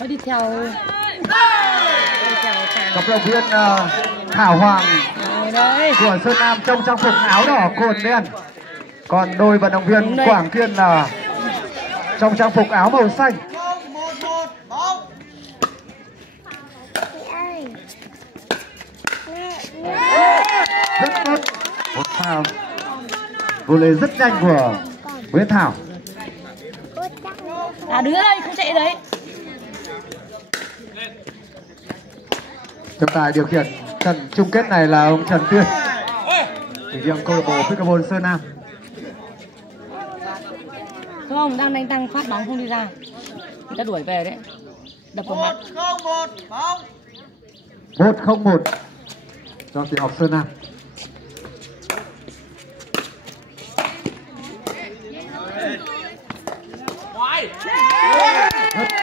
Nó đi theo Cặp động viên Thảo Hoàng đây. của Sơn Nam trong trang phục áo đỏ cồn đen, còn đôi vận động viên Quảng Kiên là trong trang phục áo màu xanh. Rất tốt, một pha volley rất nhanh của Nguyễn Thảo. Đứa đây không chạy đấy. Trọng tài điều khiển trận chung kết này là ông Trần Tuyên, chủ nhiệm câu lạc bộ Pickleball Sơn Nam. Không, đang tăng phát bóng không đi ra. Người ta đuổi về đấy. Đập vào mặt. 1-0-1 cho Tiểu học Sơn Nam.